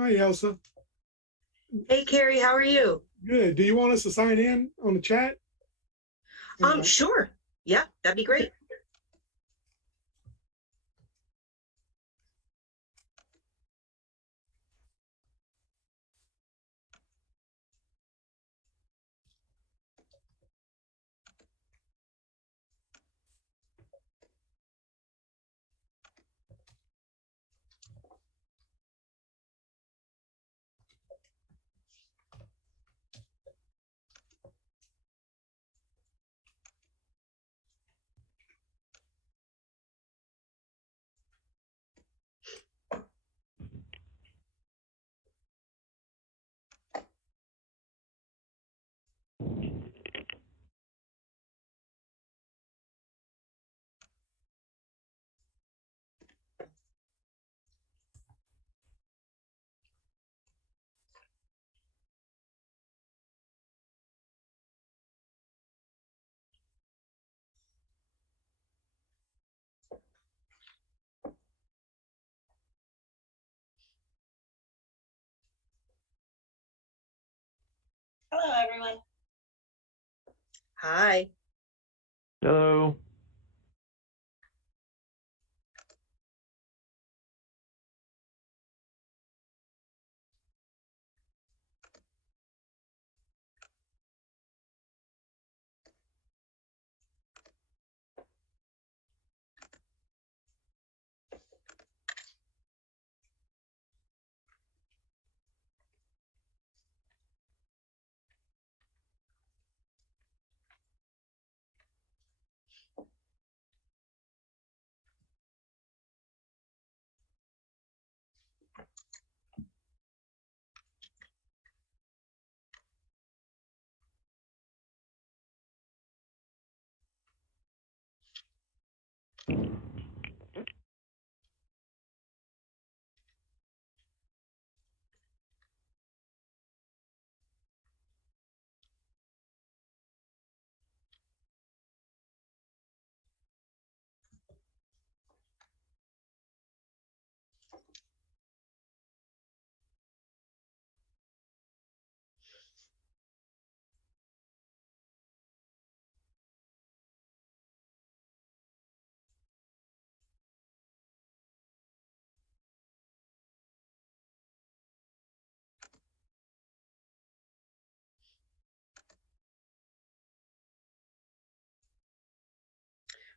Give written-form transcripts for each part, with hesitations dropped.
Hi, Elsa. Hey, Carrie, how are you? Good. Do you want us to sign in on the chat? Sure. Yeah, that'd be great. Hello, everyone. Hi. Hello.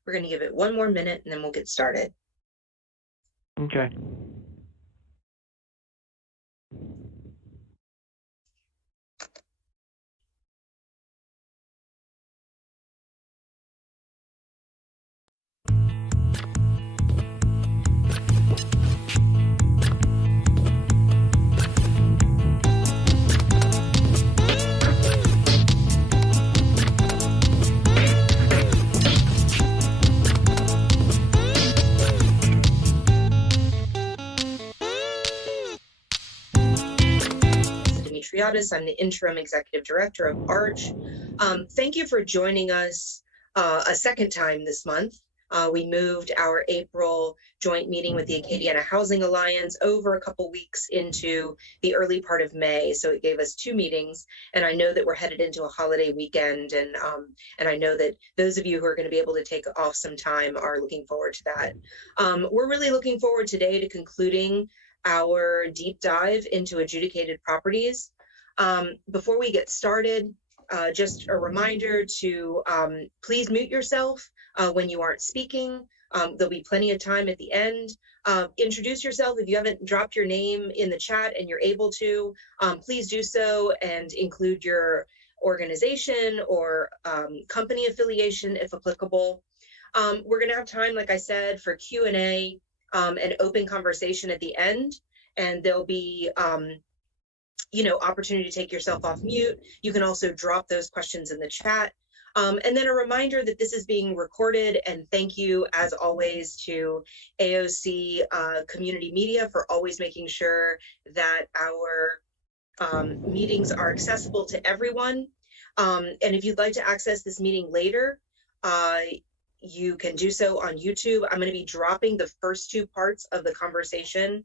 We're going to give it one more minute and then we'll get started. Okay. I'm the Interim Executive Director of ARCH. Thank you for joining us a second time this month. We moved our April joint meeting with the Acadiana Housing Alliance over a couple weeks into the early part of May, so it gave us 2 meetings. And I know that we're headed into a holiday weekend, and I know that those of you who are going to be able to take off some time are looking forward to that. We're really looking forward today to concluding our deep dive into adjudicated properties. Before we get started, just a reminder to please mute yourself when you aren't speaking. There'll be plenty of time at the end. Introduce yourself if you haven't dropped your name in the chat and you're able to. Please do so and include your organization or company affiliation if applicable. We're going to have time, like I said, for Q&A and open conversation at the end, and there'll be opportunity to take yourself off mute. You can also drop those questions in the chat. And then a reminder that this is being recorded, and thank you as always to AOC Community Media for always making sure that our meetings are accessible to everyone. And if you'd like to access this meeting later, you can do so on YouTube. I'm going to be dropping the first 2 parts of the conversation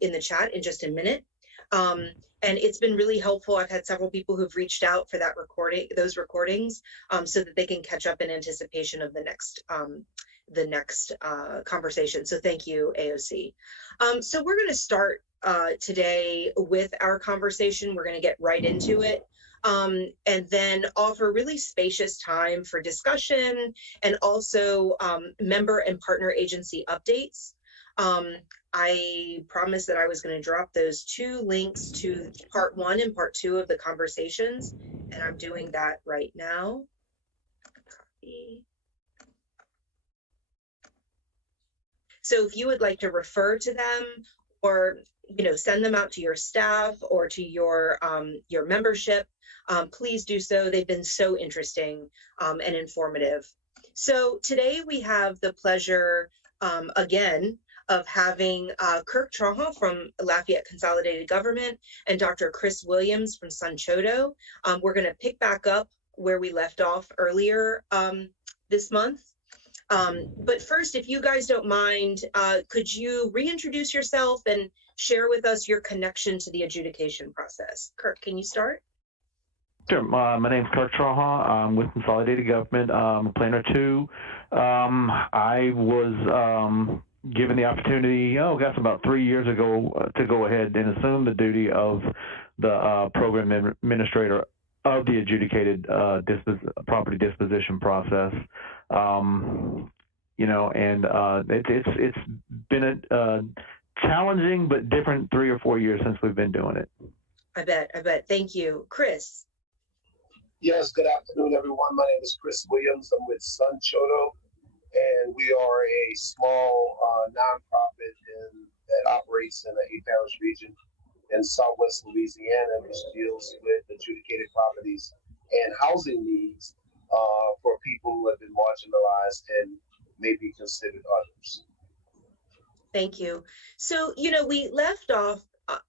in the chat in just a minute. And it's been really helpful. I've had several people who've reached out for that those recordings, so that they can catch up in anticipation of the next conversation. So thank you, AOC. So we're going to start today with our conversation. We're going to get right into it, and then offer really spacious time for discussion and also member and partner agency updates. I promised that I was going to drop those 2 links to part 1 and part 2 of the conversations, and I'm doing that right now. Copy. So if you would like to refer to them, or send them out to your staff or to your membership, please do so. They've been so interesting and informative. So today we have the pleasure again of having Kirk Trahan from Lafayette Consolidated Government and Dr. Chris Williams from Sanchodo. We're going to pick back up where we left off earlier this month. But first, if you guys don't mind, could you reintroduce yourself and share with us your connection to the adjudication process? Kirk, can you start? Sure. My name's Kirk Trahan. I'm with Consolidated Government. I'm a Planner 2. I was given the opportunity, about 3 years ago, to go ahead and assume the duty of the program administrator of the adjudicated property disposition process. It's been a challenging but different 3 or 4 years since we've been doing it. I bet. Thank you. Chris. Yes, good afternoon, everyone. My name is Chris Williams. I'm with Sanchodo, and we are a small nonprofit that operates in the 8-parish region in Southwest Louisiana, which deals with adjudicated properties and housing needs for people who have been marginalized and may be considered others. Thank you. So, we left off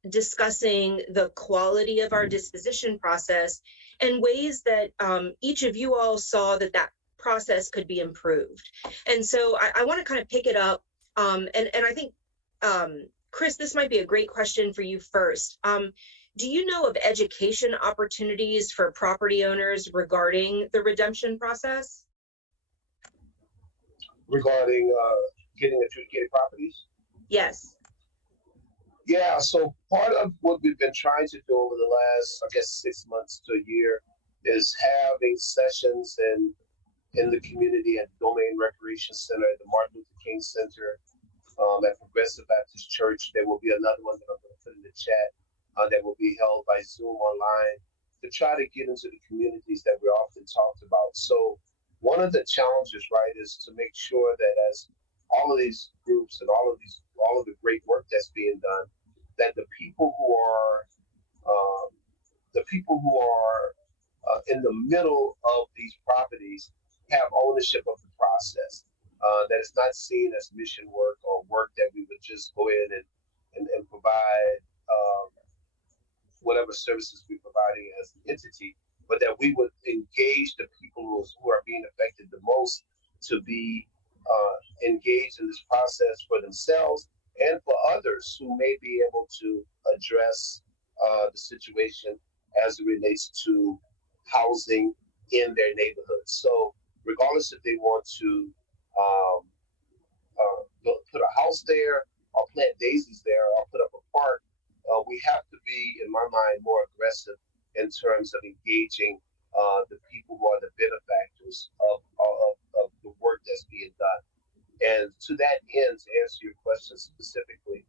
discussing the quality of our disposition process and ways that each of you all saw that process could be improved. And so I want to kind of pick it up. And I think, Chris, this might be a great question for you first. Do you know of education opportunities for property owners regarding the redemption process? Regarding getting adjudicated properties? Yes. Yeah, so part of what we've been trying to do over the last, 6 months to a year is having sessions in the community at Domain Recreation Center, at the Martin Luther King Center, at Progressive Baptist Church. There will be another one that I'm going to put in the chat that will be held by Zoom online to try to get into the communities that we often talked about. So one of the challenges, right, is to make sure that as all of these groups and all of the great work that's being done, that the people who are in the middle of these properties have ownership of the process. That it's not seen as mission work or work that we would just go in and provide whatever services we're providing as an entity, but that we would engage the people who are being affected the most to be engaged in this process for themselves and for others who may be able to address the situation as it relates to housing in their neighborhood. So regardless if they want to put a house there or plant daisies there or put up a park, we have to be, in my mind, more aggressive in terms of engaging the people who are the benefactors of the work that's being done. And to that end, to answer your question specifically,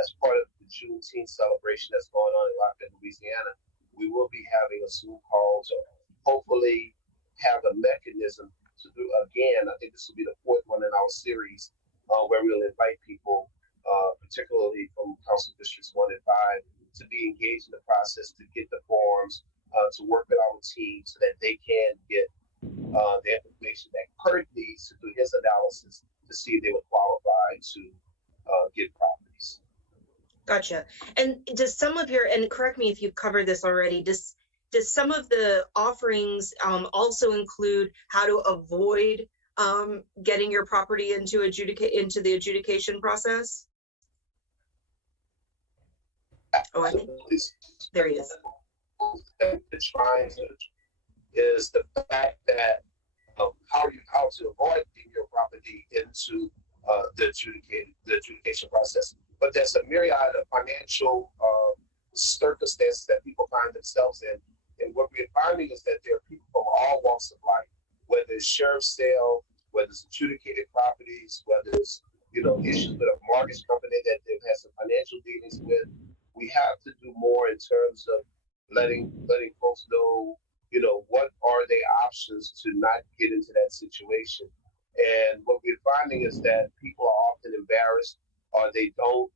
as part of the Juneteenth celebration that's going on in Lafayette, Louisiana, we will be having a Zoom call to hopefully have a mechanism to do, again, I think this will be the 4th one in our series, where we'll invite people, particularly from Council Districts 1 and 5, to be engaged in the process, to get the forms, to work with our team so that they can get the information that Kurt needs to do his analysis to see if they would qualify to get properties. Gotcha. And does some of your, and correct me if you've covered this already, does some of the offerings also include how to avoid getting your property into the adjudication process? Oh, I think there he is. Trying to is the fact that how to avoid getting your property into the adjudication process. But there's a myriad of financial circumstances that people find themselves in. And what we're finding is that there are people from all walks of life, whether it's sheriff's sale, whether it's adjudicated properties, whether it's issues with a mortgage company that they've had some financial dealings with. We have to do more in terms of letting folks know, what are their options to not get into that situation. And what we're finding is that people are often embarrassed, or they don't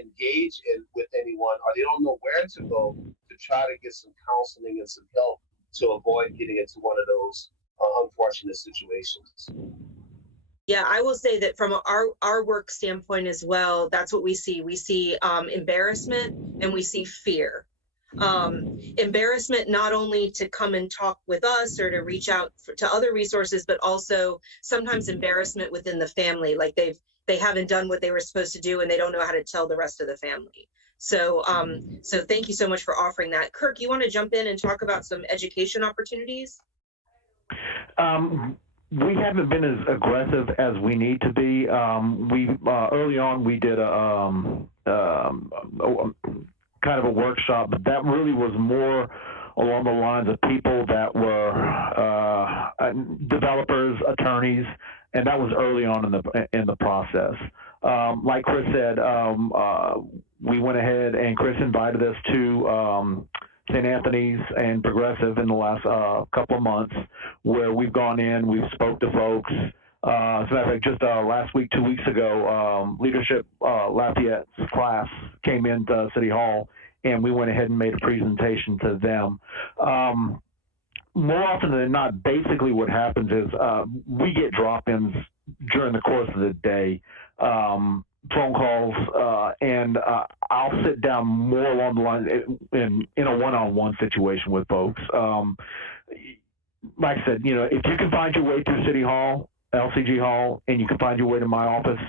engage with anyone, or they don't know where to go to try to get some counseling and some help to avoid getting into one of those unfortunate situations. Yeah, I will say that from our work standpoint as well, that's what we see. We see embarrassment and we see fear. Embarrassment not only to come and talk with us or to reach out to other resources, but also sometimes embarrassment within the family, like they haven't done what they were supposed to do and they don't know how to tell the rest of the family. So so thank you so much for offering that. Kirk, you want to jump in and talk about some education opportunities? We haven't been as aggressive as we need to be. We early on we did a kind of a workshop, but that really was more along the lines of people that were developers, attorneys, and that was early on in the process. Like Chris said, we went ahead and Chris invited us to St. Anthony's and Progressive in the last couple of months, where we've gone in, we've spoke to folks. As a matter of fact, just last week, 2 weeks ago, Leadership Lafayette's class came into City Hall, and we went ahead and made a presentation to them. More often than not, basically what happens is we get drop-ins during the course of the day, phone calls, and I'll sit down more along the line in a one-on-one situation with folks. Like I said, if you can find your way through City Hall, LCG Hall, and you can find your way to my office,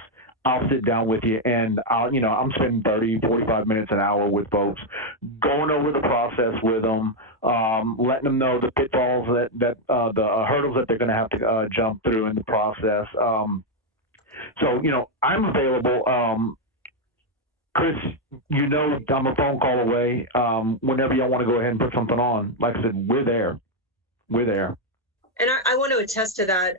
I'll sit down with you, and I'm spending 30, 45 minutes, an hour with folks, going over the process with them, letting them know the pitfalls that the hurdles that they're going to have to jump through in the process. So, I'm available. Chris, I'm a phone call away. Whenever y'all want to go ahead and put something on, like I said, we're there. We're there. And I want to attest to that.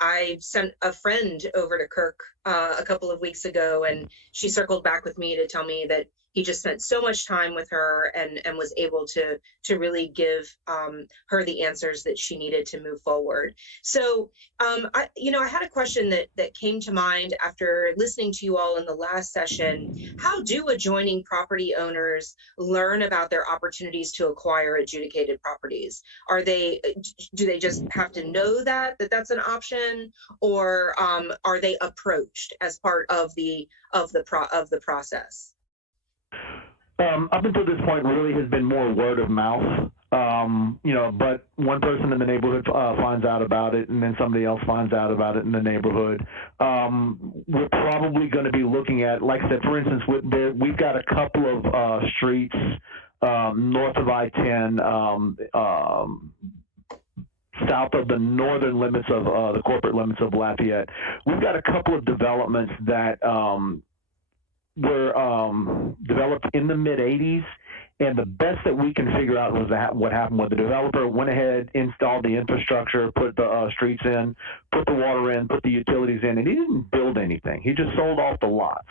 I sent a friend over to Kirk a couple of weeks ago, and she circled back with me to tell me that he just spent so much time with her and was able to really give her the answers that she needed to move forward. So, I had a question that came to mind after listening to you all in the last session. How do adjoining property owners learn about their opportunities to acquire adjudicated properties? Do they just have to know that that's an option, or are they approached as part of the process? Up until this point, really has been more word of mouth. But one person in the neighborhood finds out about it, and then somebody else finds out about it in the neighborhood. We're probably going to be looking at, like I said, for instance, we've got a couple of streets north of I-10, south of the northern limits of the corporate limits of Lafayette. We've got a couple of developments that were developed in the mid-'80s, and the best that we can figure out was what happened was the developer went ahead, installed the infrastructure, put the streets in, put the water in, put the utilities in, and he didn't build anything. He just sold off the lots.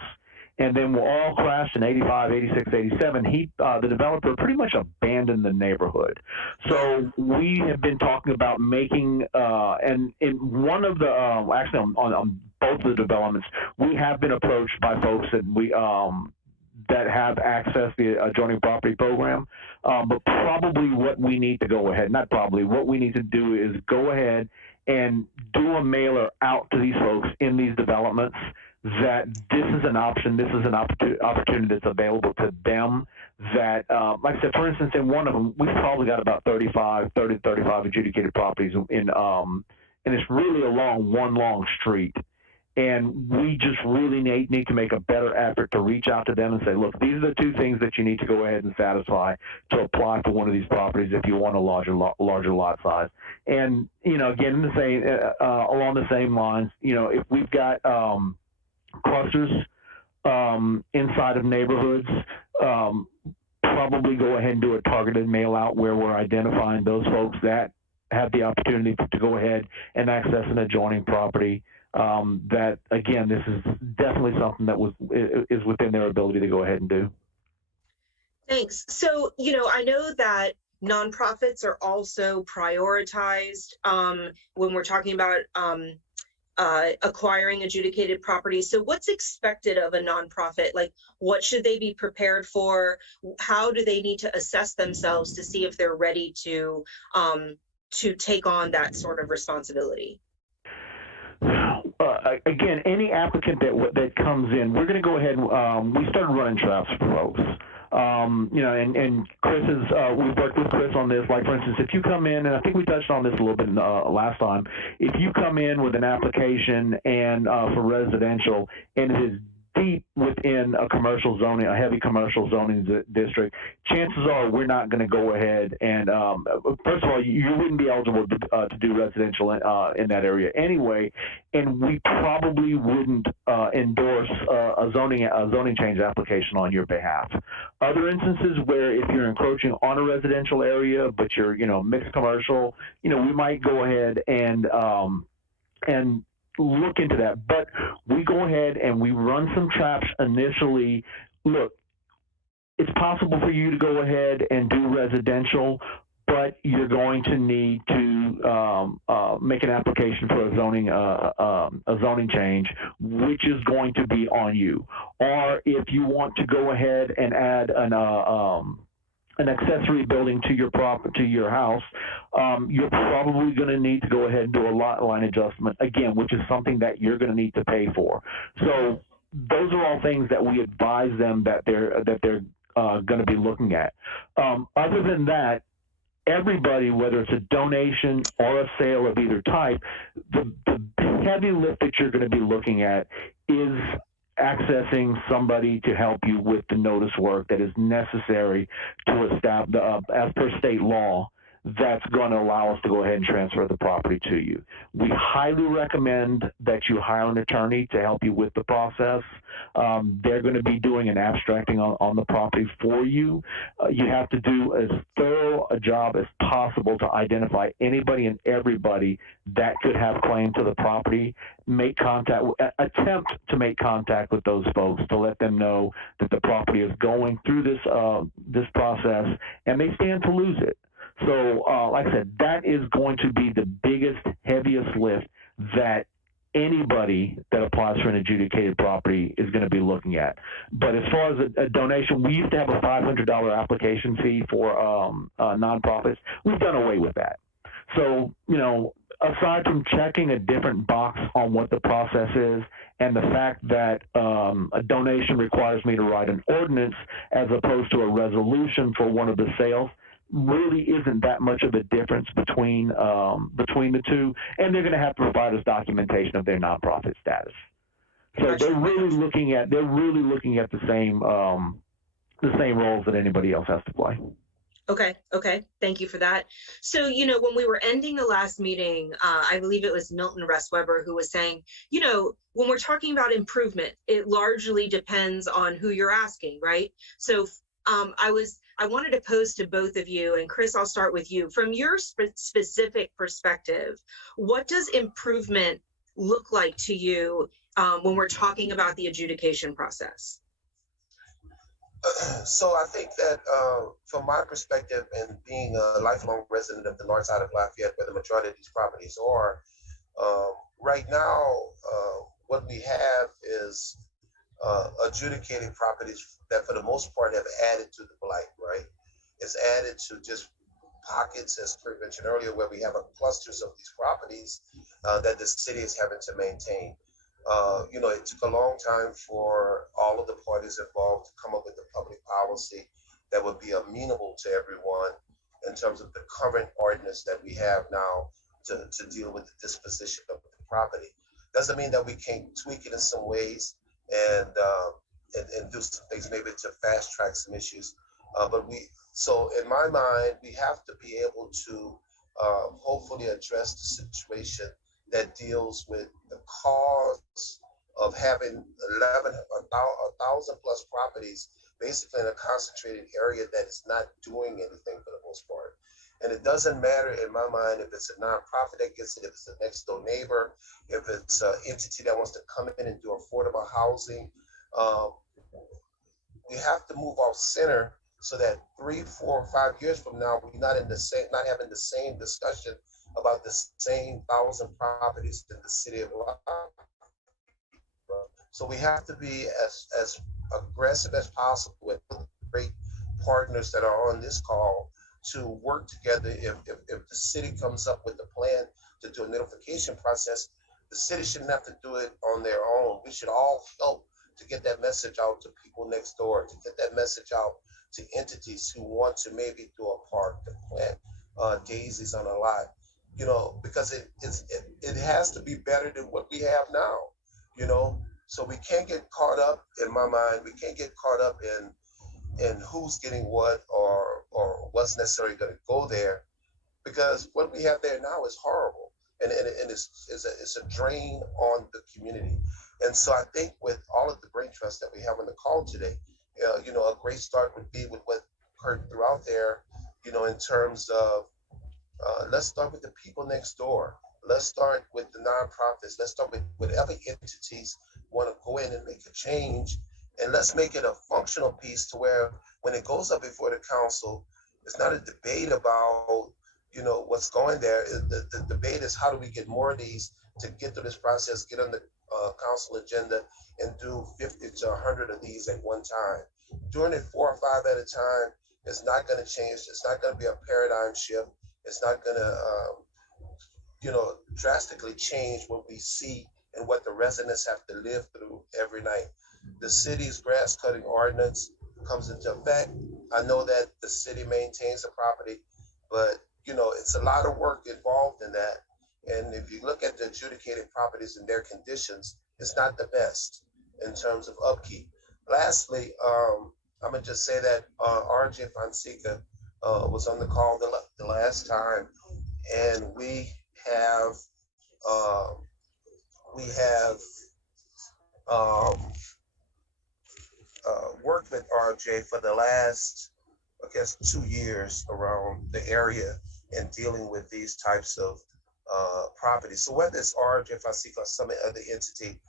And then when all crashed in 85, 86, 87, the developer pretty much abandoned the neighborhood. So we have been talking about making, and in one of the, actually on both of the developments, we have been approached by folks that have access to the Adjoining Property Program. But probably what we need to go ahead, not probably, what we need to do is go ahead and do a mailer out to these folks in these developments that this is an option, this is an opportunity that's available to them that, like I said, for instance, in one of them, we've probably got about 30 to 35 adjudicated properties and it's really along one long street. And we just really need to make a better effort to reach out to them and say, look, these are the two things that you need to go ahead and satisfy to apply for one of these properties if you want a larger lot size. And, you know, again, the same, along the same lines, you know, if we've got clusters inside of neighborhoods, probably go ahead and do a targeted mail out where we're identifying those folks that have the opportunity to go ahead and access an adjoining property. That, again, this is definitely something that is within their ability to go ahead and do. Thanks. So, you know, I know that nonprofits are also prioritized when we're talking about acquiring adjudicated properties. So what's expected of a nonprofit? Like, what should they be prepared for? How do they need to assess themselves to see if they're ready to take on that sort of responsibility? Again, any applicant that comes in, we're going to go ahead and we started running traps for folks. You know, and Chris is, we've worked with Chris on this. Like, for instance, if you come in, and I think we touched on this a little bit last time, if you come in with an application and for residential and it is deep within a commercial zoning, a heavy commercial zoning district, chances are we're not going to go ahead and, first of all, you wouldn't be eligible to do residential in that area anyway, and we probably wouldn't endorse a zoning change application on your behalf. Other instances where if you're encroaching on a residential area, but you're, you know, mixed commercial, you know, we might go ahead and look into that. But we go ahead and we run some traps initially. Look, it's possible for you to go ahead and do residential, but you're going to need to make an application for a zoning change, which is going to be on you. Or if you want to go ahead and add an accessory building to your house, you're probably going to need to go ahead and do a lot line adjustment again, which is something that you're going to need to pay for. So those are all things that we advise them that they're going to be looking at. Other than that, everybody, whether it's a donation or a sale of either type, the heavy lift that you're going to be looking at is accessing somebody to help you with the notice work that is necessary to establish, as per state law, that's going to allow us to go ahead and transfer the property to you. We highly recommend that you hire an attorney to help you with the process. They're going to be doing an abstracting on the property for you. You have to do as thorough a job as possible to identify anybody and everybody that could have claim to the property. Make contact, attempt to make contact with those folks to let them know that the property is going through this process and they stand to lose it. So, like I said, that is going to be the biggest, heaviest lift that anybody that applies for an adjudicated property is going to be looking at. But as far as a donation, we used to have a $500 application fee for nonprofits. We've done away with that. So, you know, aside from checking a different box on what the process is and the fact that a donation requires me to write an ordinance as opposed to a resolution for one of the sales, really isn't that much of a difference between the two, and they're going to have to provide us documentation of their nonprofit status. So they're really looking at the same roles that anybody else has to play. Okay. Thank you for that. So, you know, when we were ending the last meeting, I believe it was Milton Restweber who was saying, you know, when we're talking about improvement, it largely depends on who you're asking, right? So I wanted to pose to both of you, and Chris, I'll start with you. From your specific perspective, what does improvement look like to you when we're talking about the adjudication process? So I think that from my perspective and being a lifelong resident of the north side of Lafayette, where the majority of these properties are, right now, what we have is adjudicated properties that for the most part have added to the blight, right? It's added to just pockets, as Kurt mentioned earlier, where we have clusters of these properties that the city is having to maintain. You know, it took a long time for all of the parties involved to come up with a public policy that would be amenable to everyone in terms of the current ordinance that we have now to deal with the disposition of the property. Doesn't mean that we can't tweak it in some ways and do some things maybe to fast track some issues. So in my mind, we have to be able to hopefully address the situation that deals with the cause of having 1,000 plus properties basically in a concentrated area that is not doing anything for the most part. And it doesn't matter in my mind if it's a nonprofit that gets it, if it's a next door neighbor, if it's an entity that wants to come in and do affordable housing. We have to move off center so that 3, 4, 5 years from now, we're not having the same discussion about the same 1,000 properties in the city of Lafayette. So we have to be as aggressive as possible with great partners that are on this call to work together. If the city comes up with a plan to do a notification process, the city shouldn't have to do it on their own. We should all help to get that message out to people next door, to get that message out to entities who want to maybe do a park, to plant daisies on a lot, because it has to be better than what we have now, So we can't get caught up, in my mind, we can't get caught up in who's getting what or what's necessarily going to go there, because what we have there now is horrible, and it's a drain on the community. And so I think with all of the brain trust that we have on the call today, a great start would be with what Kurt threw out there, in terms of let's start with the people next door. Let's start with the nonprofits. Let's start with whatever entities want to go in and make a change. And let's make it a functional piece to where when it goes up before the council, it's not a debate about, what's going there. The debate is how do we get more of these to get through this process, get on the council agenda and do 50 to 100 of these at one time. Doing it 4 or 5 at a time is not going to change. It's not going to be a paradigm shift. It's not going to, drastically change what we see and what the residents have to live through every night. The city's grass cutting ordinance comes into effect. I know that the city maintains the property, but it's a lot of work involved in that. And if you look at the adjudicated properties and their conditions, it's not the best in terms of upkeep. Lastly, I'm gonna just say that RJ Fonseca was on the call the last time, and we have worked with RJ for the last, 2 years around the area and dealing with these types of properties. So whether it's RJ Fonseca or some other entity,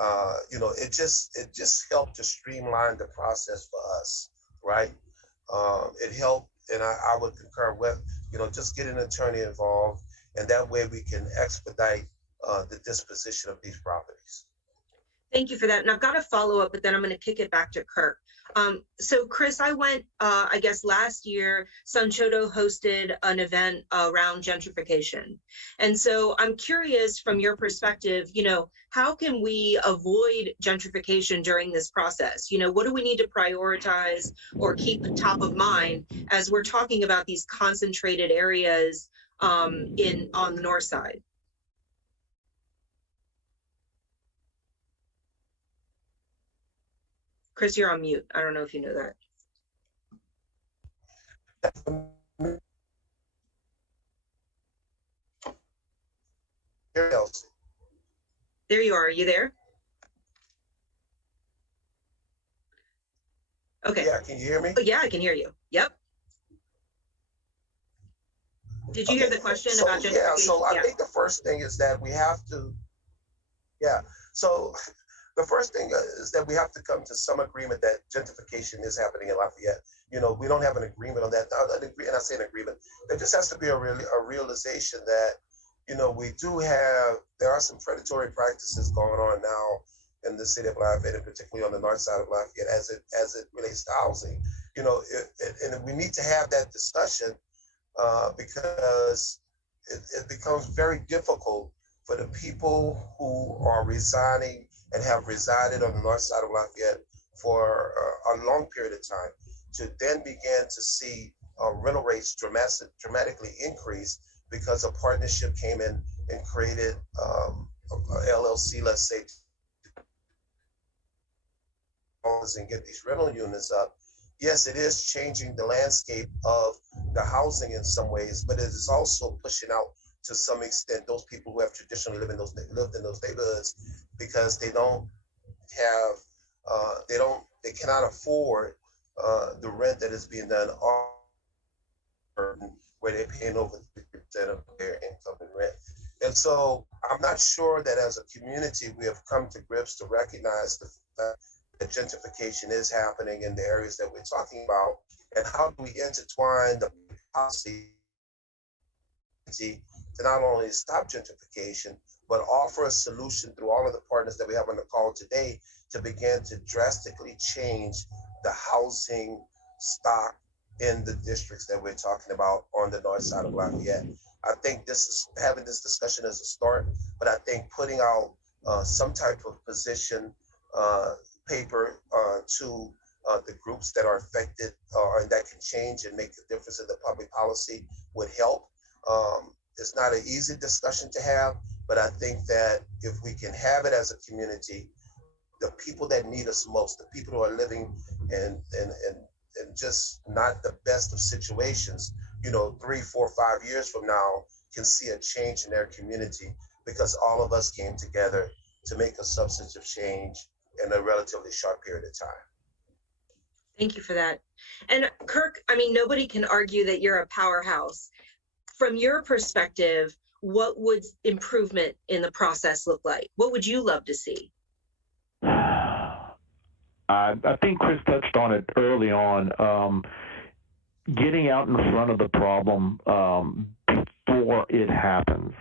it just helped to streamline the process for us, right? It helped, and I would concur with, just get an attorney involved, and that way we can expedite the disposition of these properties. Thank you for that. And I've got a follow up, but then I'm going to kick it back to Kirk. So Chris, I went, I guess last year, Sanchodo hosted an event around gentrification. And so I'm curious from your perspective, how can we avoid gentrification during this process? What do we need to prioritize or keep top of mind as we're talking about these concentrated areas on the north side? Chris, you're on mute. I don't know if you know that. There you are. Are you there? Okay. Yeah, can you hear me? Oh, yeah, I can hear you. Yep. Did you hear the question about gentrification? Yeah, so I think the first thing is that we have to, the first thing is that we have to come to some agreement that gentrification is happening in Lafayette. We don't have an agreement on that. And I say an agreement. There just has to be a realization that, there are some predatory practices going on now in the city of Lafayette, and particularly on the north side of Lafayette as it relates to housing. And we need to have that discussion because it becomes very difficult for the people who are resigning and have resided on the north side of Lafayette for a long period of time to then begin to see rental rates dramatically increase because a partnership came in and created a AOC, let's say, and get these rental units up, yes, it is changing the landscape of the housing in some ways, but it is also pushing out to some extent those people who have traditionally lived in those neighborhoods because they don't have, they cannot afford the rent that is being done where they're paying over 3% of their income in rent. And so I'm not sure that as a community, we have come to grips to recognize the fact that gentrification is happening in the areas that we're talking about, and how do we intertwine the policy to not only stop gentrification, but offer a solution through all of the partners that we have on the call today to begin to drastically change the housing stock in the districts that we're talking about on the north side of Lafayette. I think having this discussion is a start, but I think putting out some type of position paper to the groups that are affected and that can change and make a difference in the public policy would help. It's not an easy discussion to have, but I think that if we can have it as a community, the people that need us most, the people who are living in just not the best of situations, 3, 4, 5 years from now, can see a change in their community because all of us came together to make a substantive change in a relatively short period of time. Thank you for that. And Kirk, I mean, nobody can argue that you're a powerhouse. From your perspective, what would improvement in the process look like? What would you love to see? I think Chris touched on it early on. Getting out in front of the problem before it happens.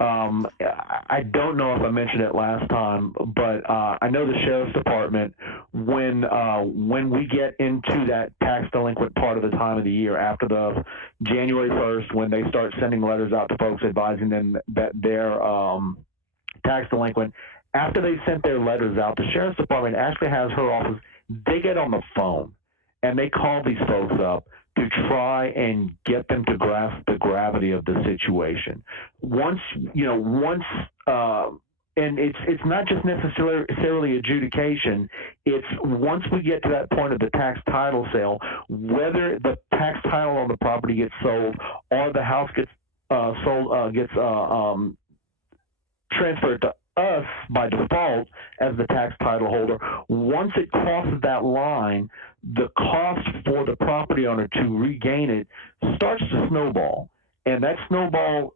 I don't know if I mentioned it last time, but I know the sheriff's department, when we get into that tax delinquent part of the time of the year after the January 1st, when they start sending letters out to folks advising them that they're tax delinquent, after they sent their letters out, the sheriff's department actually has her office, they get on the phone and they call these folks up to try and get them to grasp the gravity of the situation. And it's not just necessarily adjudication. It's once we get to that point of the tax title sale, whether the tax title on the property gets sold or the house gets transferred to us by default as the tax title holder. Once it crosses that line, the cost for the property owner to regain it starts to snowball. And that snowball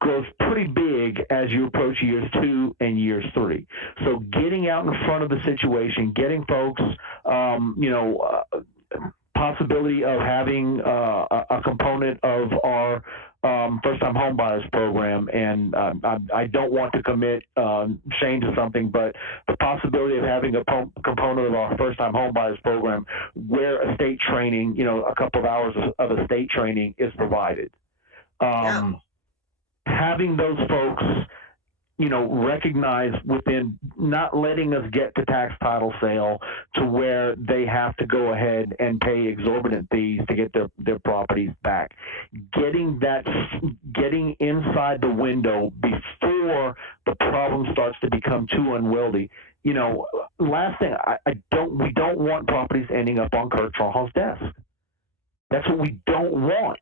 grows pretty big as you approach years 2 and years 3. So getting out in front of the situation, getting folks, possibility of having a component of our first-time home buyers program, and I don't want to commit shame to something, but the possibility of having a component of our first-time home buyers program where estate training, a couple of hours of estate training is provided. Having those folks, recognize within not letting us get to tax title sale to where they have to go ahead and pay exorbitant fees to get their properties back. Getting inside the window before the problem starts to become too unwieldy. Last thing, we don't want properties ending up on Kirk Trahall's desk. That's what we don't want.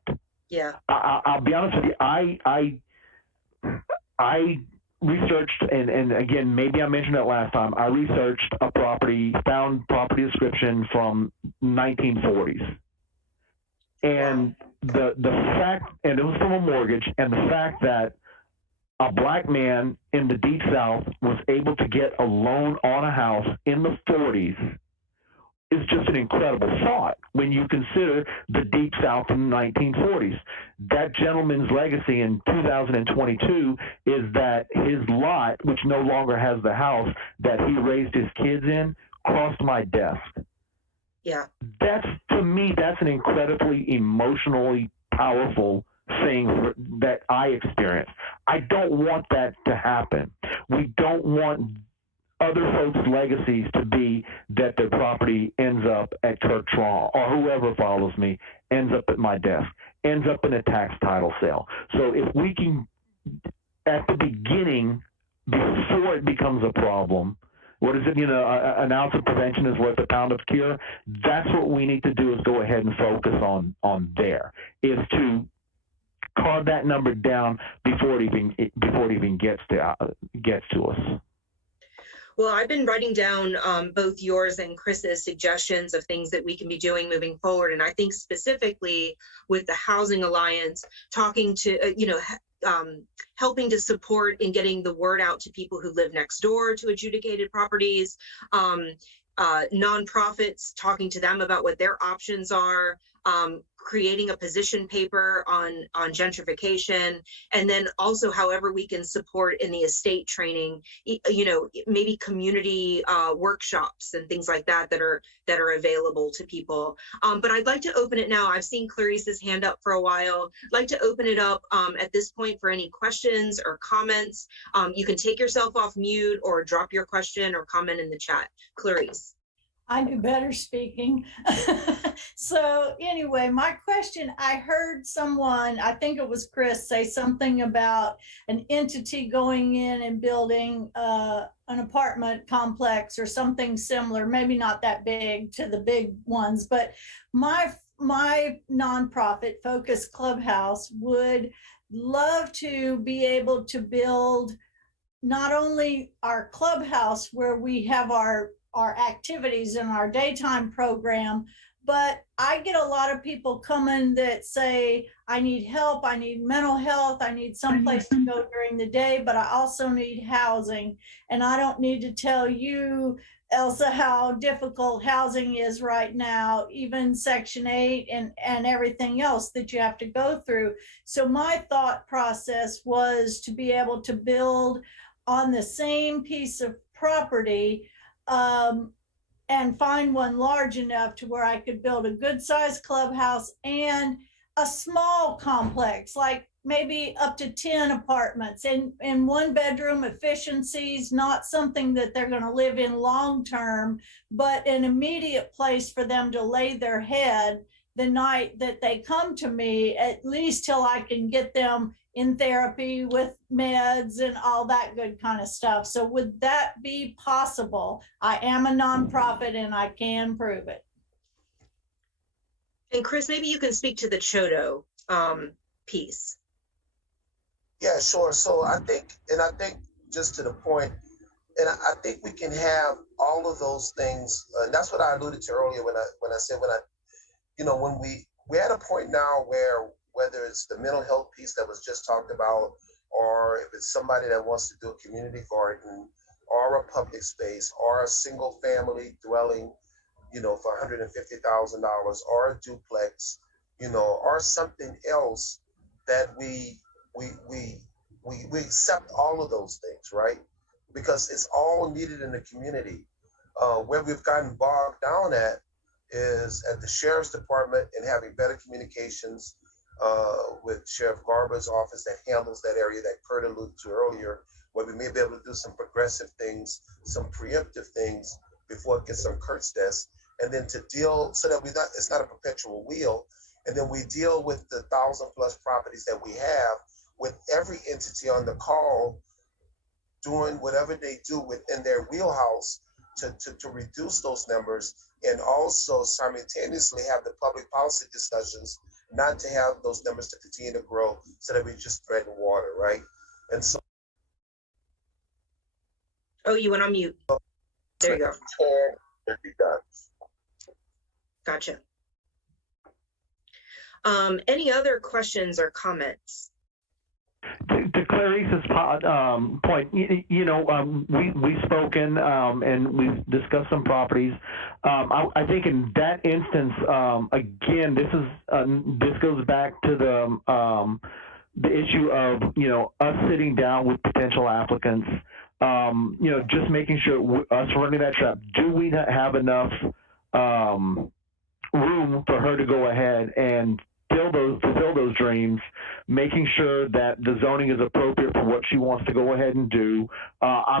Yeah. I'll be honest with you. I researched, and again, maybe I mentioned it last time, I researched a property, found property description from 1940s. And the fact, and it was from a mortgage, and the fact that a black man in the Deep South was able to get a loan on a house in the 40s is just an incredible thought when you consider the Deep South in the 1940s. That gentleman's legacy in 2022 is that his lot, which no longer has the house that he raised his kids in, crossed my desk. Yeah. To me, that's an incredibly emotionally powerful thing that I experienced. I don't want that to happen. We don't want other folks' legacies to be that their property ends up at Kirk Trahall or whoever follows me ends up at my desk, ends up in a tax title sale. So if we can, at the beginning, before before it becomes a problem. What is it? An ounce of prevention is worth a pound of cure. That's what we need to do, is go ahead and focus on there, is to carve that number down before it even gets to us. Well, I've been writing down both yours and Chris's suggestions of things that we can be doing moving forward. And I think specifically with the Housing Alliance, talking to, helping to support in getting the word out to people who live next door to adjudicated properties, nonprofits, talking to them about what their options are, creating a position paper on gentrification, and then also however we can support in the estate training, maybe community workshops and things like that that are available to people. But I'd like to open it now. I've seen Clarice's hand up for a while. I'd like to open it up at this point for any questions or comments. You can take yourself off mute or drop your question or comment in the chat. Clarice. I do better speaking. So anyway, my question, I heard someone, I think it was Chris, say something about an entity going in and building an apartment complex or something similar, maybe not that big to the big ones, but my nonprofit Focus Clubhouse would love to be able to build not only our clubhouse where we have our activities in our daytime program, but I get a lot of people coming that say, I need help, I need mental health, I need someplace to go during the day, but I also need housing. And I don't need to tell you, Elsa, how difficult housing is right now, even Section 8 and everything else that you have to go through. So my thought process was to be able to build on the same piece of property and find one large enough to where I could build a good sized clubhouse and a small complex, like maybe up to 10 apartments and one bedroom efficiencies, not something that they're going to live in long term, but an immediate place for them to lay their head the night that they come to me, at least till I can get them in therapy with meds and all that good kind of stuff. So would that be possible? I am a nonprofit and I can prove it. And Chris, maybe you can speak to the Chodo piece. Yeah, sure. So I think just to the point, and I think we can have all of those things. And that's what I alluded to earlier when I said, when we're at a point now where, whether it's the mental health piece that was just talked about, or if it's somebody that wants to do a community garden or a public space or a single family dwelling, for $150,000 or a duplex, or something else, that we accept all of those things, right? Because it's all needed in the community. Where we've gotten bogged down at is at the Sheriff's Department and having better communications with Sheriff Garber's office that handles that area that Kurt alluded to earlier, where we may be able to do some progressive things, some preemptive things before it gets on Kurt's desk, and then to deal so that it's not a perpetual wheel, and then we deal with the 1,000+ properties that we have, with every entity on the call doing whatever they do within their wheelhouse to reduce those numbers, and also simultaneously have the public policy discussions not to have those numbers to continue to grow so that we just thread the water, right? And so. Oh, you went on mute. There you go. Gotcha. Any other questions or comments? To Clarice's point, we've spoken and we've discussed some properties. I think in that instance, again, this goes back to the issue of us sitting down with potential applicants. Just making sure us running that trap. Do we not have enough room for her to go ahead and fulfill those dreams, making sure that the zoning is appropriate for what she wants to go ahead and do. I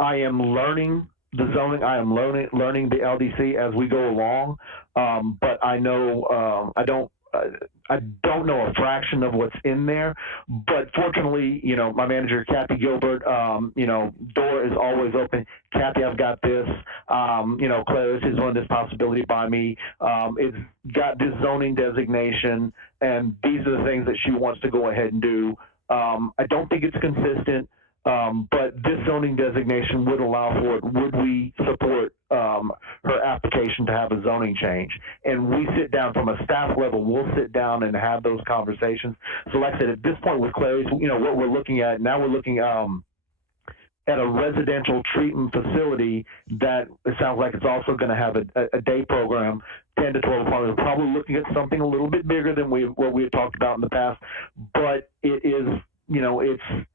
am learning the zoning. I am learning the LDC as we go along. But I know I don't I don't know a fraction of what's in there, but fortunately, my manager, Kathy Gilbert, door is always open. Kathy, I've got this. Claire, this is on this possibility by me. It's got this zoning designation, and these are the things that she wants to go ahead and do. I don't think it's consistent, but this zoning designation would allow for it. Would we support her application to have a zoning change? And we sit down from a staff level, we'll sit down and have those conversations. So like I said, at this point with Clarice, what we're looking at, now we're looking at a residential treatment facility that it sounds like it's also going to have a day program, 10 to 12 apartments. We're probably looking at something a little bit bigger than what we had talked about in the past, but it is,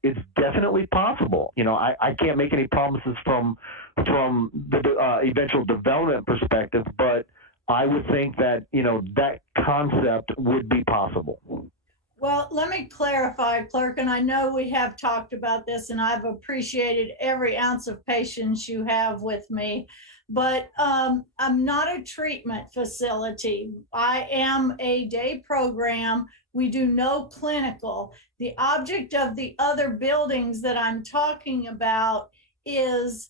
it's definitely possible. I can't make any promises from the eventual development perspective, but I would think that, that concept would be possible. Well, let me clarify, Clerk, and I know we have talked about this, and I've appreciated every ounce of patience you have with me, but I'm not a treatment facility. I am a day program. We do no clinical. The object of the other buildings that I'm talking about is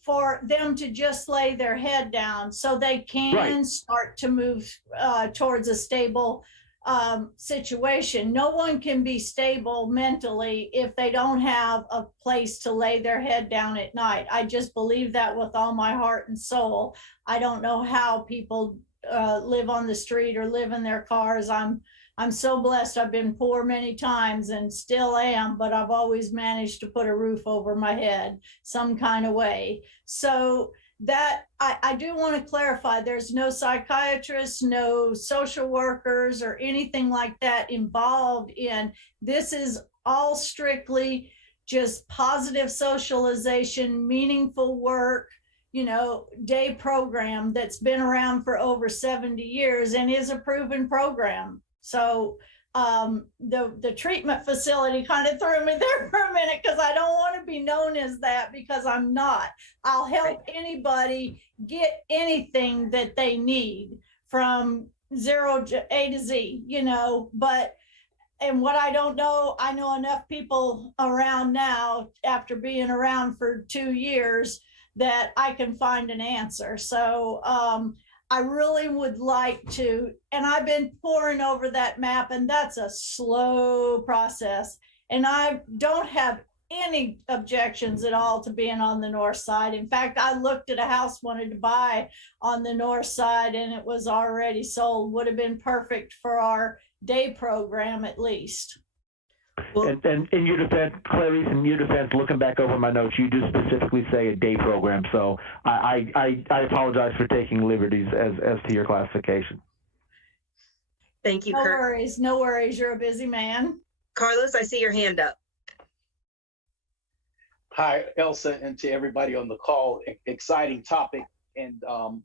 for them to just lay their head down so they can start to move towards a stable situation. No one can be stable mentally if they don't have a place to lay their head down at night. I just believe that with all my heart and soul. I don't know how people live on the street or live in their cars. I'm so blessed. I've been poor many times and still am, but I've always managed to put a roof over my head some kind of way. So that I do want to clarify, there's no psychiatrists, no social workers or anything like that involved in this. Is all strictly just positive socialization, meaningful work, day program that's been around for over 70 years and is a proven program. So the treatment facility kind of threw me there for a minute because I don't want to be known as that, because I'm not. I'll help anybody get anything that they need from zero to A to Z, but and what I don't know, I know enough people around now after being around for 2 years that I can find an answer. So I really would like to, and I've been poring over that map, and that's a slow process. And I don't have any objections at all to being on the north side. In fact, I looked at a house, wanted to buy on the north side, and it was already sold. Would have been perfect for our day program at least. Well, and in your defense, Clarice, in your defense, looking back over my notes, you do specifically say a day program. So I apologize for taking liberties as to your classification. thank you, No Kurt. worries, no worries. You're a busy man. Carlos, I see your hand up. Hi, Elsa, and to everybody on the call. Exciting topic. And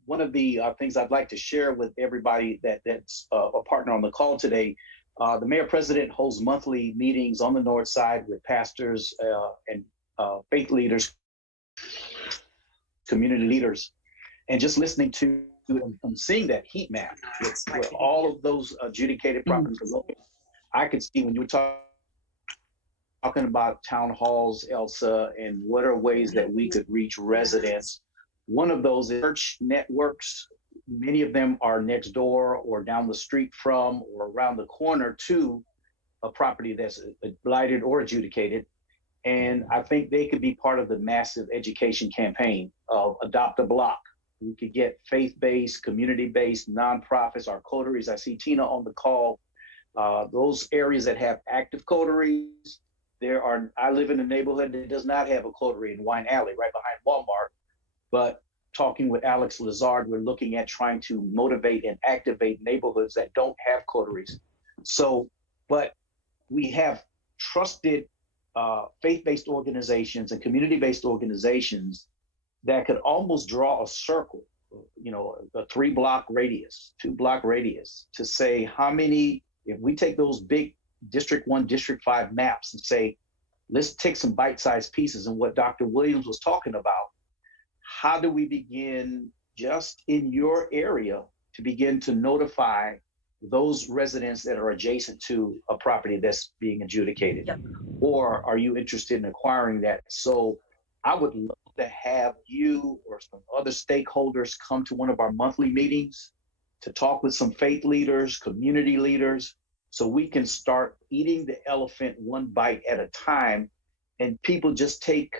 one of the things I'd like to share with everybody that's a partner on the call today, the mayor president holds monthly meetings on the north side with pastors and faith leaders, community leaders, and just listening to and seeing that heat map with all of those adjudicated properties. I could see when you were talking about town halls, Elsa, and what are ways that we could reach residents. One of those is church networks. Many of them are next door or down the street from or around the corner to a property that's blighted or adjudicated. And I think they could be part of the massive education campaign of Adopt a Block. We could get faith-based, community-based nonprofits, our coteries. I see Tina on the call. Those areas that have active coteries, I live in a neighborhood that does not have a coterie in Wine Alley, right behind Walmart. But talking with Alex Lazard, we're looking at trying to motivate and activate neighborhoods that don't have coteries. So, but we have trusted faith-based organizations and community-based organizations that could almost draw a circle, a 3-block radius, 2-block radius, to say how many, if we take those big District 1, District 5 maps and say, let's take some bite-sized pieces, and what Dr. Williams was talking about, how do we begin just in your area to begin to notify those residents that are adjacent to a property that's being adjudicated? Yep. Or are you interested in acquiring that? So I would love to have you or some other stakeholders come to one of our monthly meetings to talk with some faith leaders, community leaders, so we can start eating the elephant one bite at a time, and people just take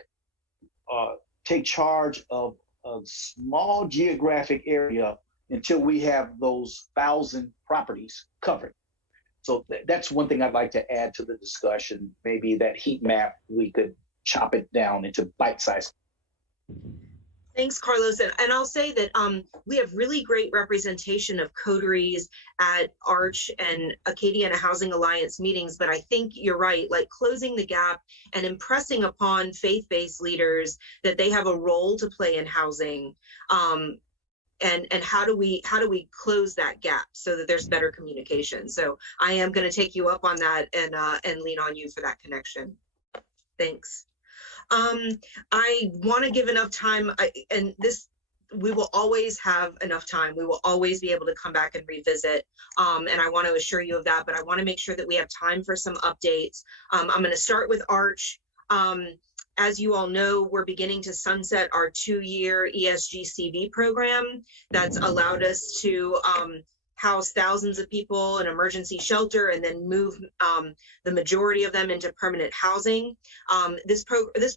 charge of a small geographic area until we have those 1,000 properties covered. So that's one thing I'd like to add to the discussion. Maybe that heat map, we could chop it down into bite-sized. Thanks, Carlos. And I'll say that we have really great representation of coteries at Arch and Acadiana Housing Alliance meetings, but I think you're right, like closing the gap and impressing upon faith-based leaders that they have a role to play in housing. And how do we close that gap so that there's better communication? So I am going to take you up on that and lean on you for that connection. Thanks. I want to give enough time, we will always have enough time. We will always be able to come back and revisit. And I want to assure you of that, but I want to make sure that we have time for some updates. I'm going to start with Arch. As you all know, we're beginning to sunset our 2-year ESG CV program that's allowed us to house thousands of people in emergency shelter and then move the majority of them into permanent housing. This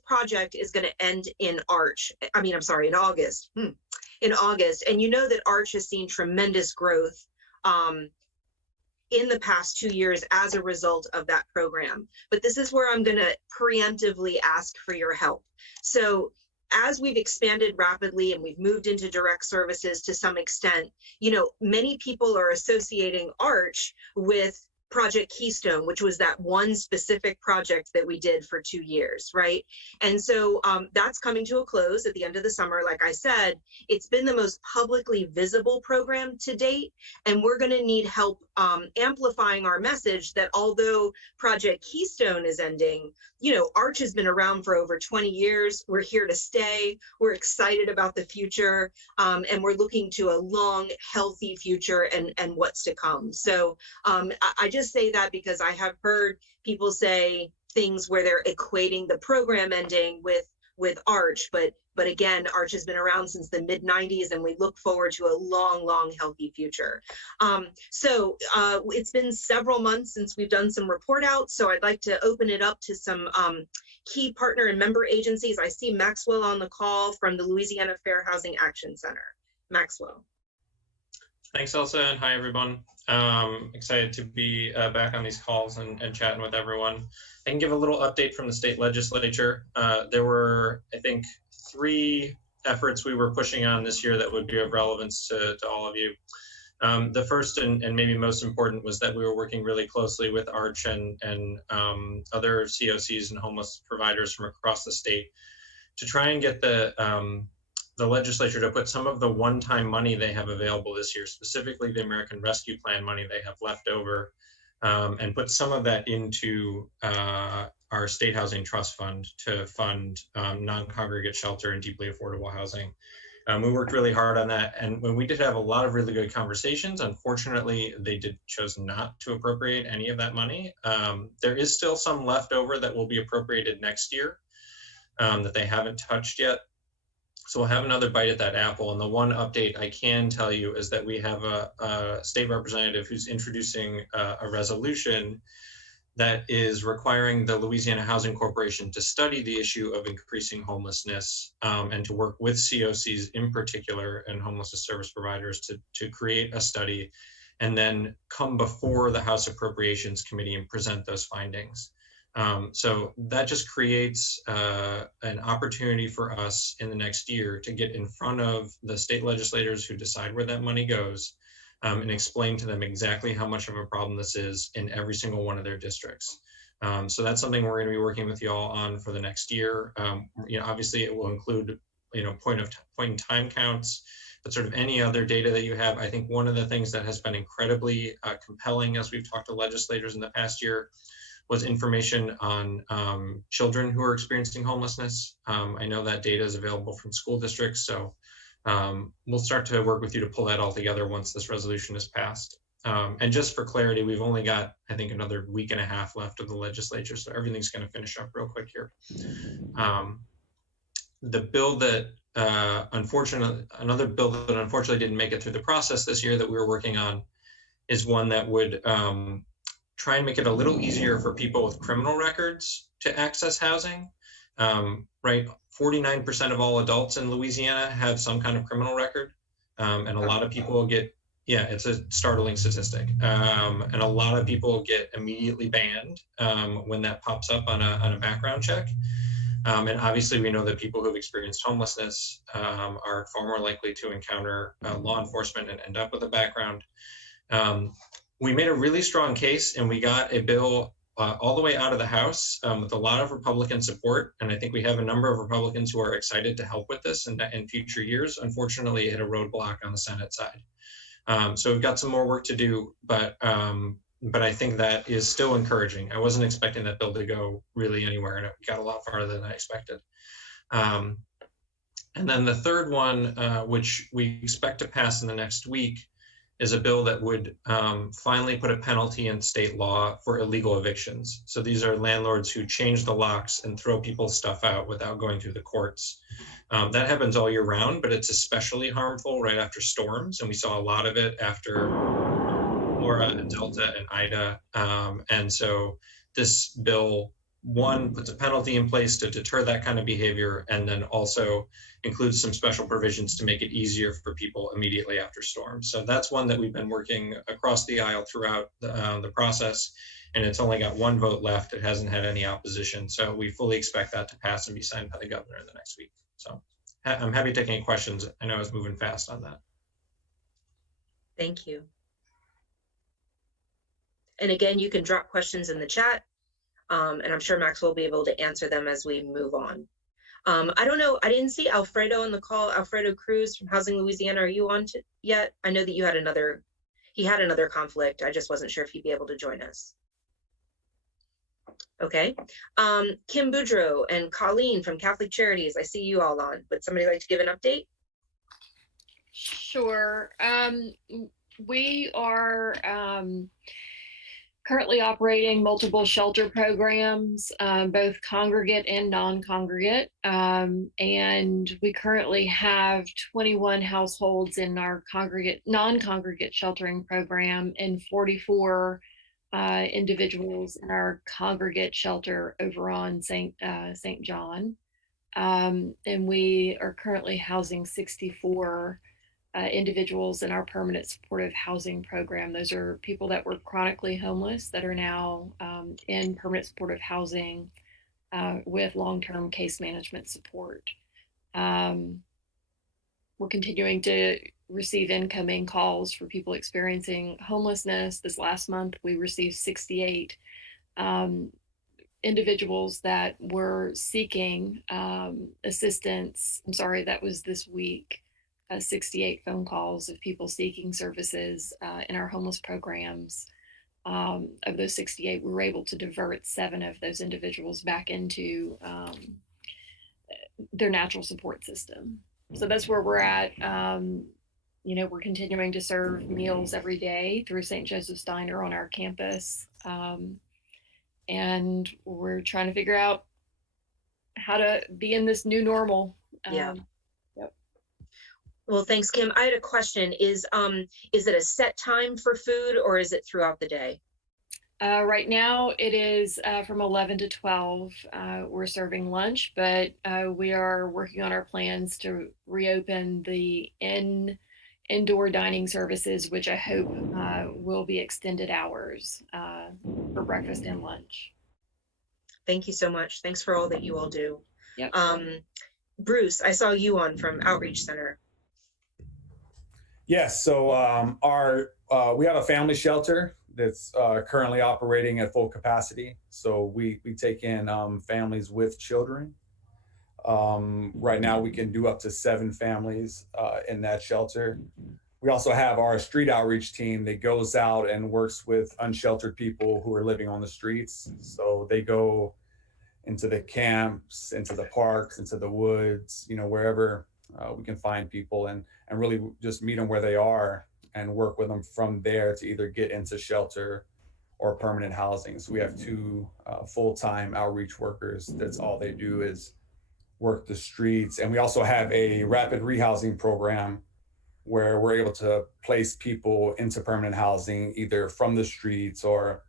project is going to end in August. In August. And you know that Arch has seen tremendous growth in the past 2 years as a result of that program. But this is where I'm going to preemptively ask for your help. So as we've expanded rapidly and we've moved into direct services to some extent, you know, many people are associating Arch with Project Keystone, which was that one specific project that we did for 2 years, right? And so that's coming to a close at the end of the summer. Like I said, it's been the most publicly visible program to date, and we're going to need help amplifying our message that although Project Keystone is ending, you know, Arch has been around for over 20 years. We're here to stay. We're excited about the future, and we're looking to a long, healthy future and what's to come. So I just say that because I have heard people say things where they're equating the program ending with Arch, but again, Arch has been around since the mid-90s, and we look forward to a long, long, healthy future. So it's been several months since we've done some report outs, so I'd like to open it up to some key partner and member agencies. I see Maxwell on the call from the Louisiana Fair Housing Action Center. Maxwell. Thanks, Elsa, and hi, everyone. Excited to be back on these calls and chatting with everyone. I can give a little update from the state legislature. There were, I think, 3 efforts we were pushing on this year that would be of relevance to all of you. The first and maybe most important was that we were working really closely with Arch and other COCs and homeless providers from across the state to try and get the legislature to put some of the one-time money they have available this year, specifically the American Rescue Plan money they have left over, and put some of that into our state housing trust fund to fund non-congregate shelter and deeply affordable housing. We worked really hard on that, and when we did have a lot of really good conversations, unfortunately, they chose not to appropriate any of that money. There is still some left over that will be appropriated next year that they haven't touched yet. So we'll have another bite at that apple. And the one update I can tell you is that we have a state representative who's introducing a resolution that is requiring the Louisiana Housing Corporation to study the issue of increasing homelessness and to work with COCs in particular and homelessness service providers to create a study and then come before the House Appropriations Committee and present those findings. So that just creates an opportunity for us in the next year to get in front of the state legislators who decide where that money goes and explain to them exactly how much of a problem this is in every single one of their districts. So that's something we're going to be working with you all on for the next year. You know, obviously it will include, you know, point in time counts, but sort of any other data that you have. I think one of the things that has been incredibly compelling as we've talked to legislators in the past year was information on children who are experiencing homelessness. I know that data is available from school districts, so we'll start to work with you to pull that all together once this resolution is passed. And just for clarity, we've only got, I think, another week and a half left of the legislature, so everything's going to finish up real quick here. The bill that another bill that unfortunately didn't make it through the process this year that we were working on is one that would try and make it a little easier for people with criminal records to access housing. Right, 49% of all adults in Louisiana have some kind of criminal record, and a lot of people get, yeah, it's a startling statistic, and a lot of people get immediately banned when that pops up on a background check. And obviously we know that people who've experienced homelessness are far more likely to encounter law enforcement and end up with a background. We made a really strong case, and we got a bill all the way out of the House with a lot of Republican support. And I think we have a number of Republicans who are excited to help with this in future years. Unfortunately, it hit a roadblock on the Senate side. So we've got some more work to do, but I think that is still encouraging. I wasn't expecting that bill to go really anywhere, and it got a lot farther than I expected. And then the third one, which we expect to pass in the next week, is a bill that would finally put a penalty in state law for illegal evictions. So these are landlords who change the locks and throw people's stuff out without going through the courts. That happens all year round, but it's especially harmful right after storms. And we saw a lot of it after Laura and Delta and Ida. And so this bill, one, puts a penalty in place to deter that kind of behavior, and then also includes some special provisions to make it easier for people immediately after storms. So that's one that we've been working across the aisle throughout the process, and it's only got one vote left. It hasn't had any opposition. So we fully expect that to pass and be signed by the governor in the next week. So I'm happy to take any questions. I know I was moving fast on that. Thank you. And again, you can drop questions in the chat, and I'm sure Max will be able to answer them as we move on. I don't know, I didn't see Alfredo on the call. Alfredo Cruz from Housing Louisiana, are you on yet? I know that you had he had another conflict. I just wasn't sure if he'd be able to join us. Okay. Kim Boudreau and Colleen from Catholic Charities, I see you all on. Would somebody like to give an update? Sure. We are currently operating multiple shelter programs, both congregate and non-congregate. And we currently have 21 households in our non-congregate sheltering program and 44 individuals in our congregate shelter over on St. John. And we are currently housing 64 individuals in our permanent supportive housing program. Those are people that were chronically homeless that are now in permanent supportive housing with long-term case management support. We're continuing to receive incoming calls for people experiencing homelessness. This last month, we received 68 individuals that were seeking assistance. I'm sorry, that was this week. 68 phone calls of people seeking services in our homeless programs. Of those 68, we were able to divert 7 of those individuals back into their natural support system. So that's where we're at. You know, we're continuing to serve meals every day through St. Joseph Steiner on our campus. And we're trying to figure out how to be in this new normal. Yeah. Well, thanks, Kim. I had a question. Is it a set time for food, or is it throughout the day? Right now, it is from 11 to 12. We're serving lunch, but we are working on our plans to reopen the indoor dining services, which I hope will be extended hours for breakfast and lunch. Thank you so much. Thanks for all that you all do. Yep. Bruce, I saw you on from Outreach Center. Yes, so we have a family shelter that's currently operating at full capacity. So we take in families with children. Right now we can do up to 7 families in that shelter. We also have our street outreach team that goes out and works with unsheltered people who are living on the streets. So they go into the camps, into the parks, into the woods, you know, wherever we can find people and really just meet them where they are and work with them from there to either get into shelter or permanent housing. So we have two full-time outreach workers. That's all they do is work the streets. And we also have a rapid rehousing program where we're able to place people into permanent housing, either from the streets or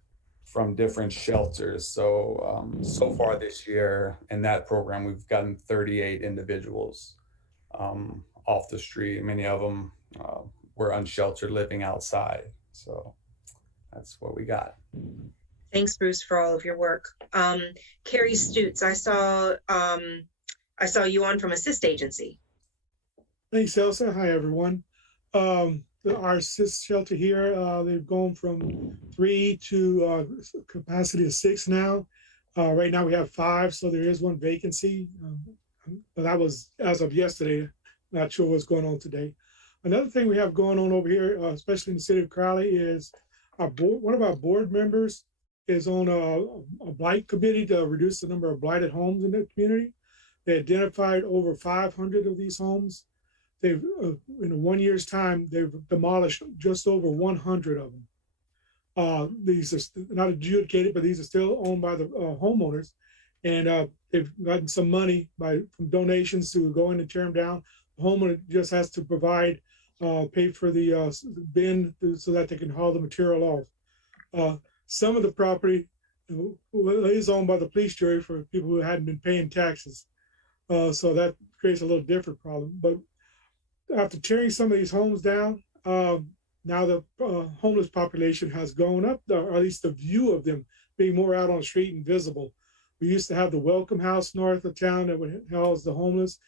from different shelters. So, so far this year in that program, we've gotten 38 individuals off the street. Many of them were unsheltered, living outside. So that's what we got. Thanks, Bruce, for all of your work. Carrie Stutz, I saw you on from Assist Agency. Thanks, Elsa. Hi, everyone. Our assist shelter here, they've gone from 3 to capacity of 6 now. Right now we have 5, so there is 1 vacancy. But that was as of yesterday. Not sure what's going on today. Another thing we have going on over here, especially in the city of Crowley, is one of our board members is on a blight committee to reduce the number of blighted homes in the community. They identified over 500 of these homes. They've, in 1 year's time, they've demolished just over 100 of them. These are not adjudicated, but these are still owned by the homeowners. And they've gotten some money from donations to go in and tear them down. The homeowner just has to provide, pay for the bin so that they can haul the material off. Some of the property is owned by the police jury for people who hadn't been paying taxes. So that creates a little different problem. But after tearing some of these homes down, now the homeless population has gone up, or at least the view of them being more out on the street and visible. We used to have the Welcome House north of town that would house the homeless.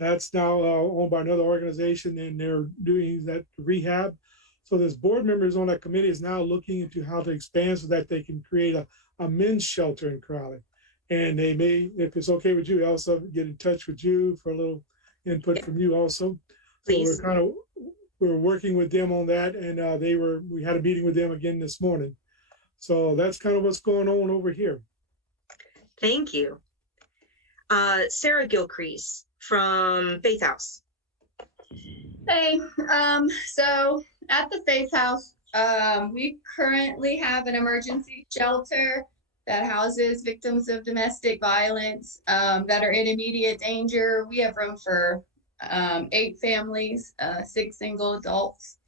That's now owned by another organization, and they're doing that rehab. So this board members on that committee is now looking into how to expand so that they can create a men's shelter in Crowley. And they may, if it's okay with you, Elsa, get in touch with you for a little input from you also. Please. So we're working with them on that, and we had a meeting with them again this morning. So that's kind of what's going on over here. Thank you. Sarah Gilcrease from Faith House. Hey, so at the Faith House, we currently have an emergency shelter that houses victims of domestic violence that are in immediate danger. We have room for 8 families, 6 single adults.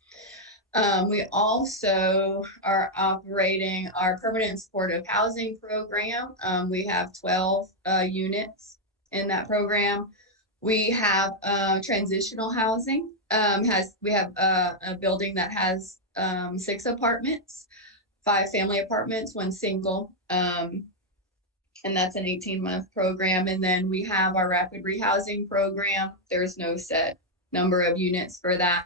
We also are operating our permanent supportive housing program. We have 12 units in that program. We have transitional housing. We have a building that has 6 apartments, 5 family apartments, 1 single. And that's an 18-month program. And then we have our rapid rehousing program. There's no set number of units for that.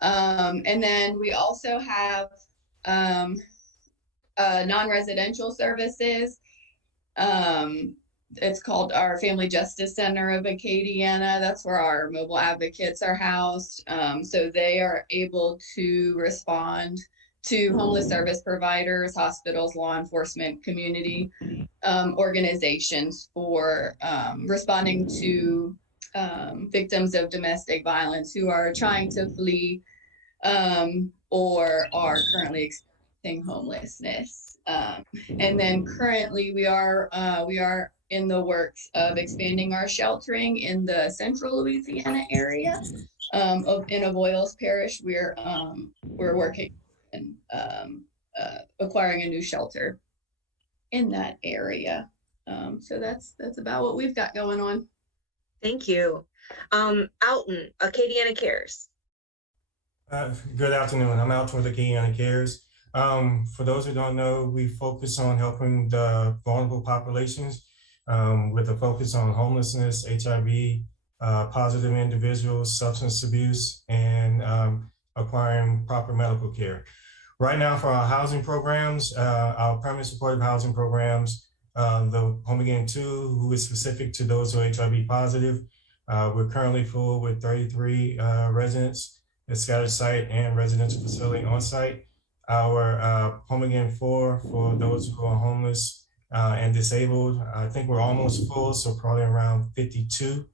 And then we also have non-residential services. It's called our Family Justice Center of Acadiana. That's where our mobile advocates are housed. So they are able to respond to homeless service providers, hospitals, law enforcement, community organizations for responding to victims of domestic violence who are trying to flee or are currently experiencing homelessness. And then currently we are in the works of expanding our sheltering in the central Louisiana area. In Avoyles Parish, we're working and acquiring a new shelter in that area. So that's about what we've got going on. Thank you. Alton, Acadiana Cares. Good afternoon. I'm Alton with Acadiana Cares. For those who don't know, we focus on helping the vulnerable populations with a focus on homelessness, HIV, positive individuals, substance abuse, and acquiring proper medical care. Right now for our housing programs, our permanent supportive housing programs, the Home Again 2, who is specific to those who are HIV positive, we're currently full with 33 residents at scattered site and residential facility on site. Our Home Again 4 for those who are homeless and disabled, I think we're almost full, so probably around 52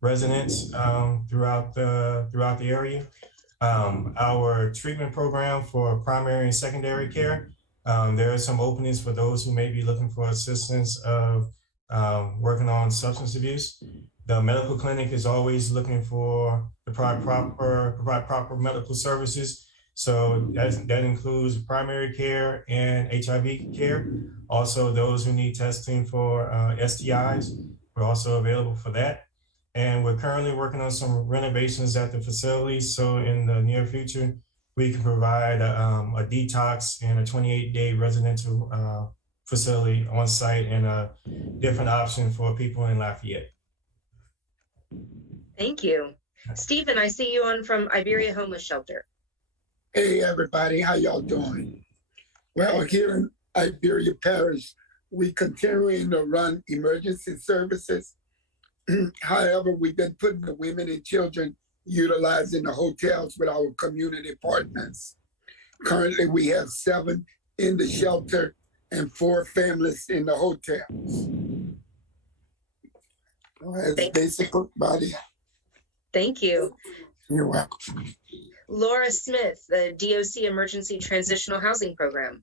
residents throughout the area. Our treatment program for primary and secondary care. There are some openings for those who may be looking for assistance of working on substance abuse. The medical clinic is always looking for to provide proper medical services. So that includes primary care and HIV care. Also, those who need testing for STIs, we're also available for that. And we're currently working on some renovations at the facility. So in the near future, we can provide a detox and a 28-day residential facility on site and a different option for people in Lafayette. Thank you. Stephen, I see you on from Iberia Homeless Shelter. Hey, everybody. How y'all doing? Well, here in Iberia Parish, we continuing to run emergency services. However, we've been putting the women and children utilizing the hotels with our community partners. Currently, we have 7 in the shelter and 4 families in the hotels. That's basically about it. Thank you. You're welcome. Laura Smith, the DOC Emergency Transitional Housing Program.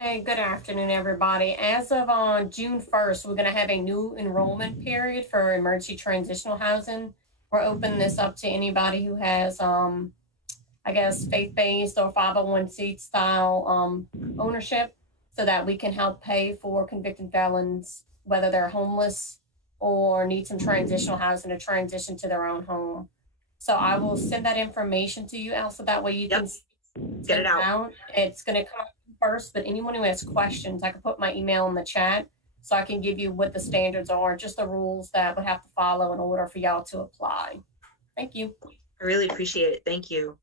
Hey, good afternoon, everybody. As of on June 1st, we're going to have a new enrollment period for emergency transitional housing. We're opening this up to anybody who has, I guess, faith-based or 501c style ownership, so that we can help pay for convicted felons, whether they're homeless or need some transitional housing to transition to their own home. So I will send that information to you, Elsa. That way you can get it out. It's going to come up first, but anyone who has questions, I can put my email in the chat so I can give you what the standards are, just the rules that would have to follow in order for y'all to apply. Thank you. I really appreciate it. Thank you.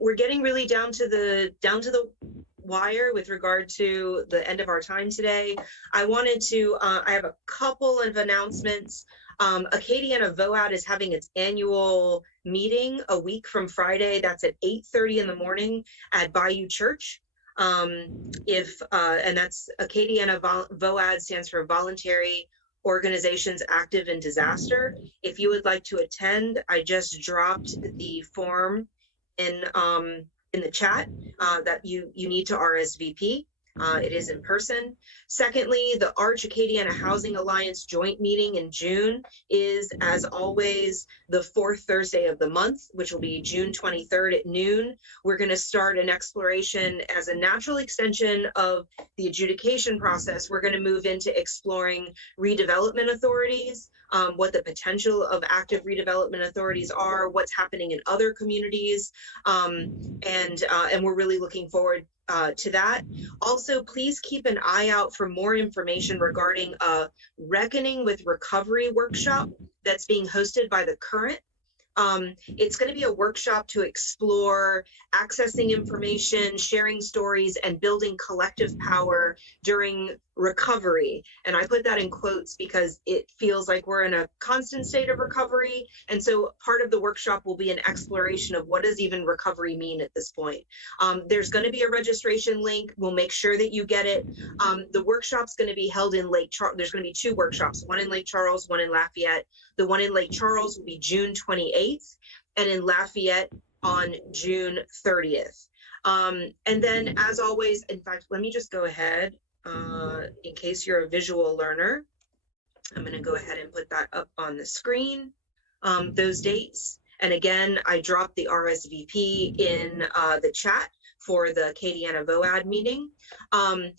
We're getting really down to the wire with regard to the end of our time today. I wanted to, I have a couple of announcements. Acadiana VOAD is having its annual meeting a week from Friday. That's at 8:30 in the morning at Bayou Church. And that's Acadiana VOAD stands for Voluntary Organizations Active in Disaster. If you would like to attend, I just dropped the form in the chat that you need to RSVP. It is in person. Secondly, the Acadiana Housing Alliance joint meeting in June is, as always, the 4th Thursday of the month, which will be June 23rd at noon. We're going to start an exploration as a natural extension of the adjudication process. We're going to move into exploring redevelopment authorities, what the potential of active redevelopment authorities are, what's happening in other communities, and we're really looking forward to that. Also, please keep an eye out for more information regarding a Reckoning with Recovery workshop that's being hosted by the Current. It's going to be a workshop to explore accessing information, sharing stories, and building collective power during recovery. And I put that in quotes because it feels like we're in a constant state of recovery. And so part of the workshop will be an exploration of what does even recovery mean at this point. There's going to be a registration link. We'll make sure that you get it. The workshop's going to be held in Lake Charles. There's going to be 2 workshops, one in Lake Charles, one in Lafayette. The one in Lake Charles will be June 28th and in Lafayette on June 30th. And then, as always, in fact, let me just go ahead. In case you're a visual learner, I'm going to go ahead and put that up on the screen, those dates. And again, I dropped the RSVP in the chat for the Acadiana VOAD meeting. And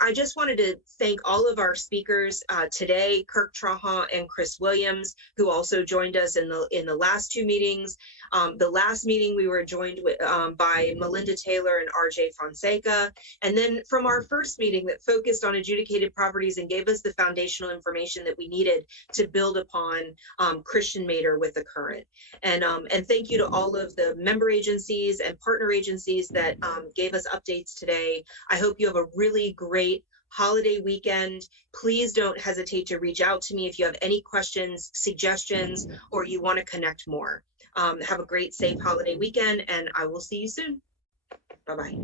I just wanted to thank all of our speakers today, Kirk Trahan and Chris Williams, who also joined us in the last 2 meetings. The last meeting we were joined with, by Melinda Taylor and RJ Fonseca. And then from our first meeting that focused on adjudicated properties and gave us the foundational information that we needed to build upon Christian Mader with the Current. And thank you to all of the member agencies and partner agencies that gave us updates today. I hope you have a really great holiday weekend. Please don't hesitate to reach out to me if you have any questions, suggestions, or you want to connect more. Have a great, safe holiday weekend, and I will see you soon. Bye-bye.